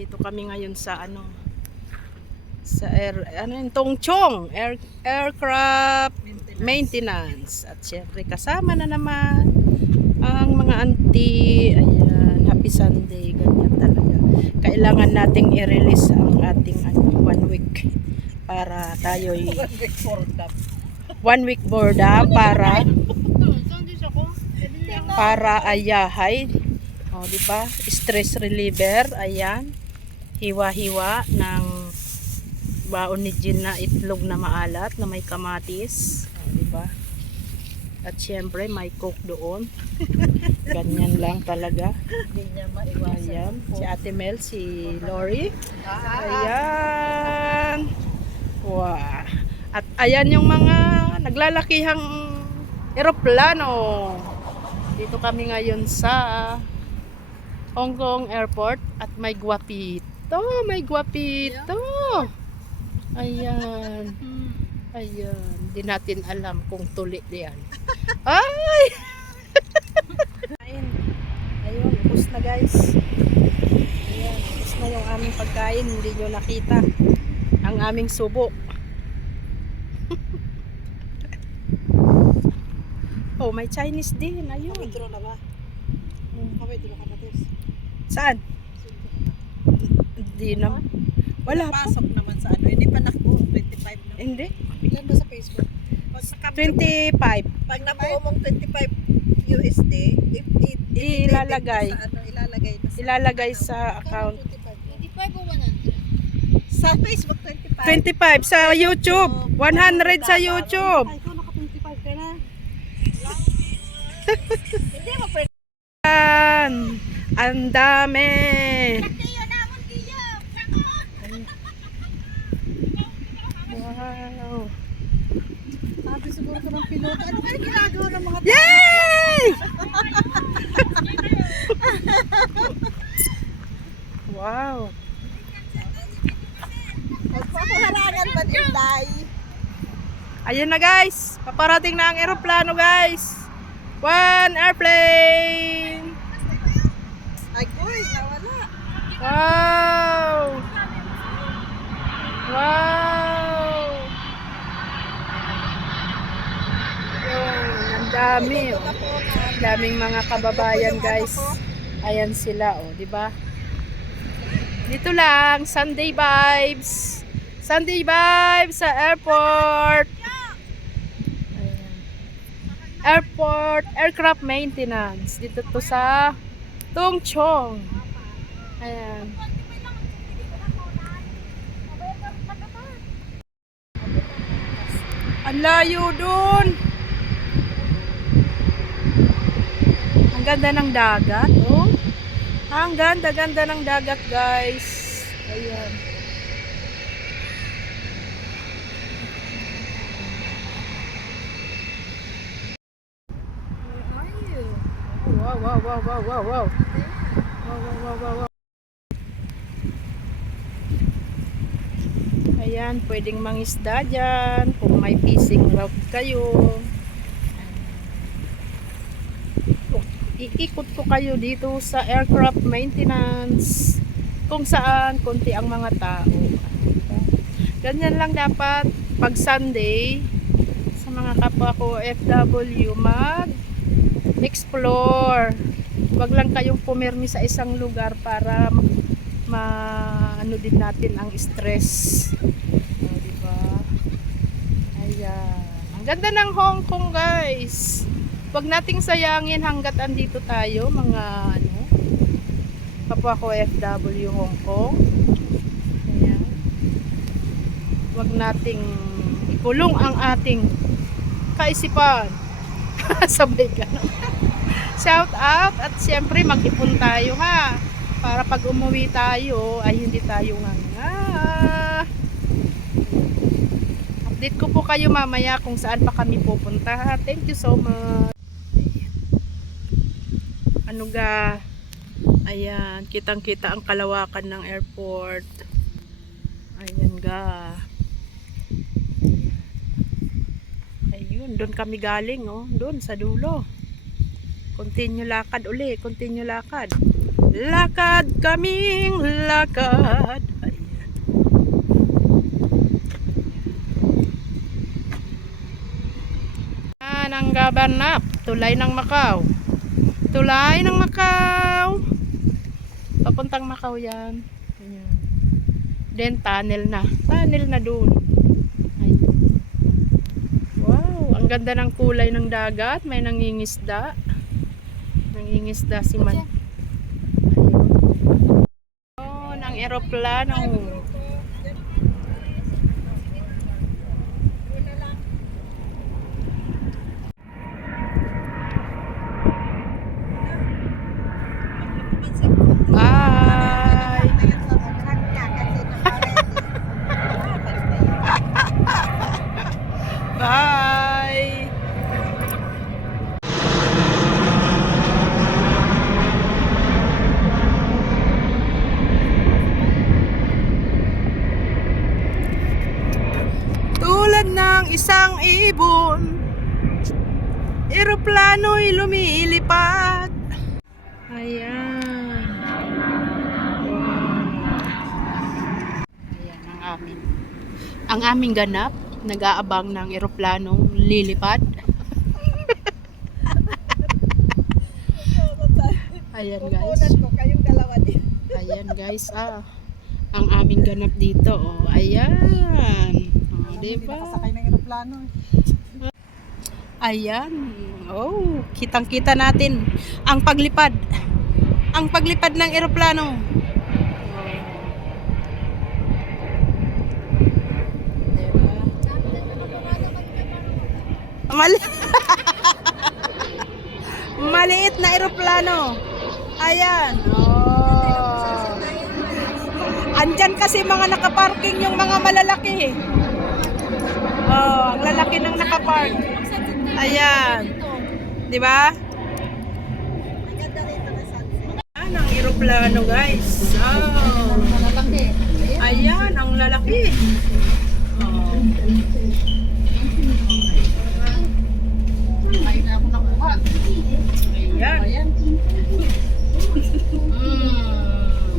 Dito kami ngayon sa sa Tongchong Aircraft Maintenance. At syempre kasama na naman ang mga auntie. Ayan, happy Sunday, ganyan talaga. Kailangan nating i-release ang ating 1 week para tayo 1 week boredom para ayahay. O, di ba? Stress reliever, ayan. Hiwa-hiwa ng baon ni Jean na itlog na maalat na may kamatis, o, di ba? At syempre may coke doon. Ganyan lang talaga. Hindi niya maiwasan. Ayan, si Ate Mel, si Lori. Ayan. Wow. At ayan yung mga naglalakihang eroplano. Dito kami ngayon sa Hong Kong Airport at may guwapito. May guwapito. Ayan. Ayan. Hindi natin alam kung tuli yan. Ay! Ayun, ubos na guys. Ayan, ubos na yung aming pagkain. Hindi nyo nakita ang aming subo. Oh, may Chinese din. Ayun. Withdraw na ba? Withdraw ka natin. Saan? Hindi na. Wala pa. Pasok naman sa hindi pa nakuha 25 na. Hindi. Ilan ba sa Facebook? 25. Pag nakuha mong 25 USD, Ilalagay. Ilalagay sa account. 25 o 100? Sa Facebook 25. 25 sa YouTube. 100 sa YouTube. Ay, ikaw naka 25 ka na. Hindi mo pwede. Yan. Ang dami. Wow. Sabi siguro ka ng piloto. Ano kaya ginagawa ng mga Yay! Wow. Magpapahalangan ba din tayo? Ayun na guys. Paparating na ang eroplano guys. 1 airplane. Ay, uy, nawala. Wow. Wow. Yun, ang dami oh. Daming mga kababayan guys. Ayan sila oh, di ba? Dito lang, Sunday vibes. Sunday vibes sa airport. Ayan. Airport Aircraft Maintenance. Dito to sa Tongchong. Ayan. Ang layo dun. Ang ganda ng dagat, oh. Ang ganda ng dagat, guys. Ayan. Wow, wow, wow, wow, wow, wow. Wow, wow, wow, wow, wow. Ayan, pwedeng mangisda dyan kung may fishing rod kayo. Iikot ko kayo dito sa aircraft maintenance kung saan konti ang mga tao. Ganyan lang dapat pag Sunday sa mga kapwa ko FW mag-explore. Wag lang kayong pumirmi sa isang lugar para ano din natin ang stress. Diba? Ayan. Ang ganda ng Hong Kong guys. Wag nating sayangin hanggat andito tayo mga kapwa ko FW Hong Kong. Ayan. Wag nating ikulong ang ating kaisipan. Sabay ka na. Shout out at siyempre mag-ipon tayo ha. Para pag umuwi tayo ay hindi tayo nga. Update ko po kayo mamaya kung saan pa kami pupunta. Thank you so much. Ano ga? Ayan, kitang-kita ang kalawakan ng airport. Ayan ga. Ayun, doon kami galing oh, doon sa dulo. Continue lakad uli, continue lakad. Lakad kaming lakad. Ayan. Ang gabanap, tulay ng Macau. Tulay ng Macau. Papuntang Macau yan. Ayan. Then tunnel na. Tunnel na dun. Ayun. Wow, ang ganda ng kulay ng dagat. May nangingisda. Nangingisda si Man. Ayun. Oh, ng eroplano. Bye. Bye. Tulad ng isang ibon, eroplano'y lumilipad. Ayan. Ayan ang aming ganap, nag-aabang ng eroplanong lilipad. Ayan guys. Kayong dalawa din. Ayan guys, ang aming ganap dito, oh. Ayan. Oh, diba? Nakasakay ng eroplano. Ayan. Oh, kitang-kita natin ang paglipad. Ang paglipad ng eroplano. Diba? Maliit na eroplano. Ayan. Oh. Andyan kasi mga nakaparking yung mga malalaki. Oh, ang lalaki ng nakapark. Ayan. 'Di ba? Ang ganda rito na sunset. Ayan ang eroplano, guys. Oh. Malalaki. Ayan, ang lalaki. Oh. Ay na ako nakuha. Ayan. Ayan.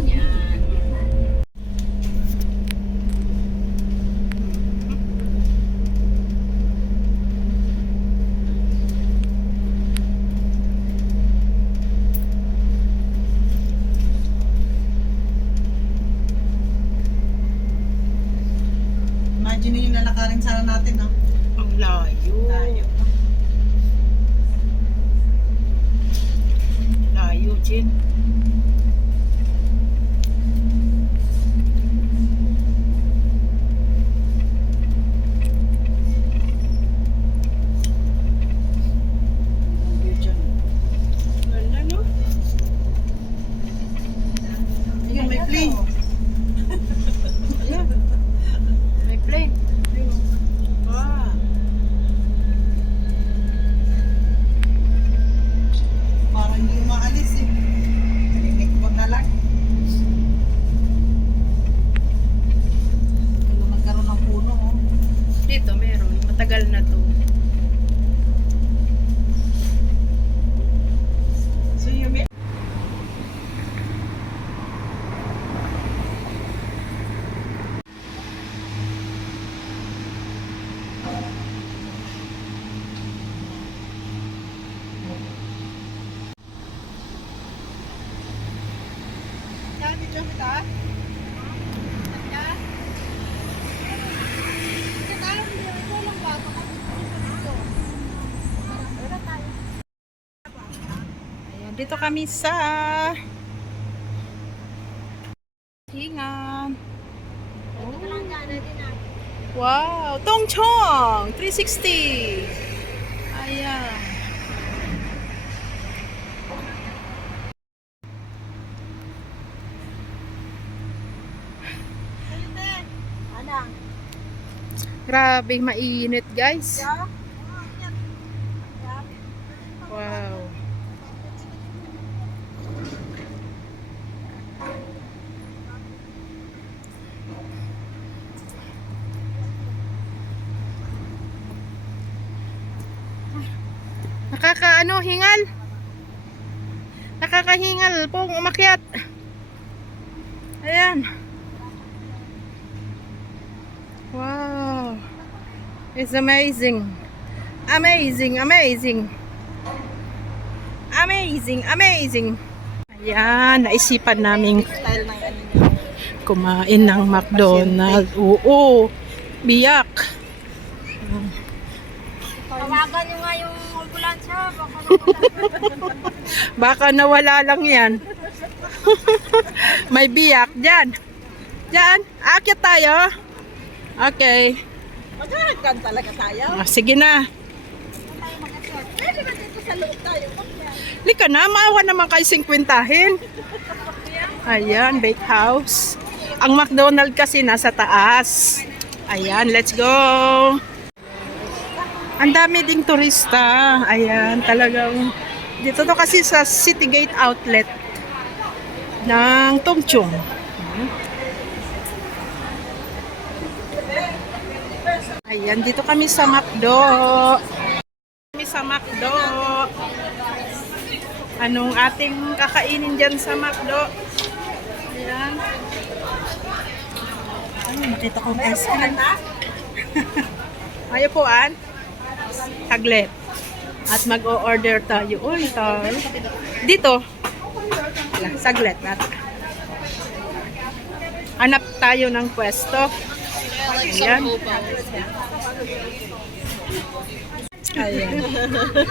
Yan. Imagine yung lalakarin sana natin, no? Ang layo. Tayo. Layo, Jen. Wala, no? Ayun, may plane. Ayan. May plane. Ah. Parang hindi umaalis eh. Nalinikbang na lang. Kailan nagkaroon ng puno, oh. Dito meron. Matagal na to. So yung may... Sabi dyan kita? Ayan, dito kami sa Hingan. Wow, Tongchong 360. Ayan. Grabe mainit, guys. Wow. Nakakaano, hingal? nakakahingal pong umakyat. Ayan. Wow. It's amazing. Amazing, amazing. Amazing, amazing. Ayan, naisipan namin Style ng ano niya. kumain ng McDonald's. Oo, biyak. Tawagan nyo nga yung ambulansya. Baka nawala lang yan. May biyak dyan. Dyan, aakyat tayo. Okay. Magkakagan talaga tayo. Sige na. Pwede ba dito sa loob tayo? Lika na, maawa naman kayo 50. Ayan, bakehouse. Ang McDonald's kasi nasa taas. Ayan, let's go. Ang dami ding turista. Ayan, talagang dito to kasi sa Citygate Outlet ng Tongchong. Ayan, dito kami sa McDo. Kami sa McDo. Anong ating kakainin dyan sa McDo? Ayan. Ay, nakita kong ice cream. Ayaw po, An? Saglit. At mag-o-order tayo. Uy, tayo. Dito. Saglit. Hanap tayo ng pwesto. Ayan. Ayan.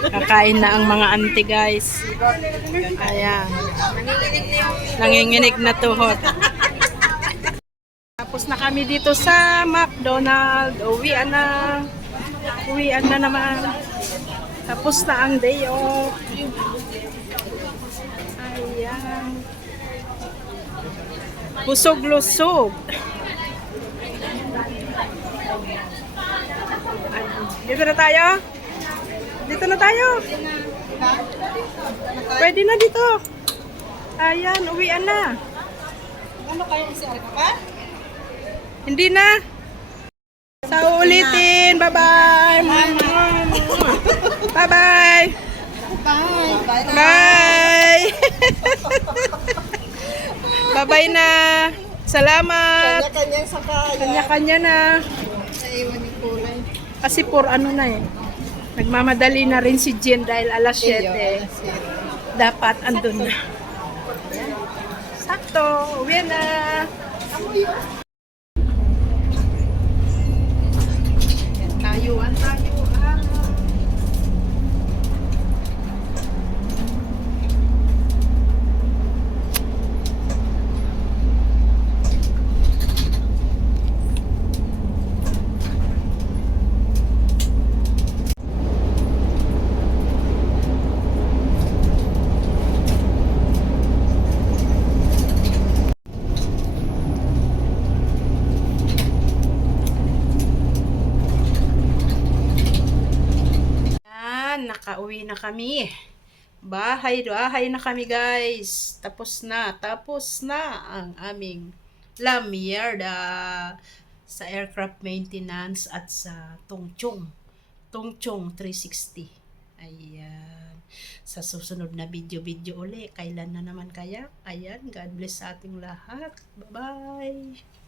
Kakain na ang mga auntie, guys. Ayan. Nanginginig na tuhod. Tapos na kami dito sa McDonald's. Uwian na. Uwian na naman. Tapos na ang day off. Ayan. Busog-lusog. Dito na tayo? Dito na tayo? Pwede na dito. Ayan, uwian na. Ano kayo si Arka? Hindi na. Sa ulitin. Bye-bye. Bye-bye. Bye. Bye-bye na. Salamat. Kanya-kanyang sakaya. Kanya-kanya na. Naiwan yung kulay. Kasi por ano na eh. Nagmamadali na rin si Jen dahil alas 7. Dapat andun na. Sakto. Uwi na. Tayuan tayo. Nakauwi na kami. Bahay na kami, guys. Tapos na ang aming La Mierda sa aircraft maintenance at sa Tongchong 360. Ayan. Sa susunod na video uli. Kailan na naman kaya? Ayan. God bless sa ating lahat. Bye-bye.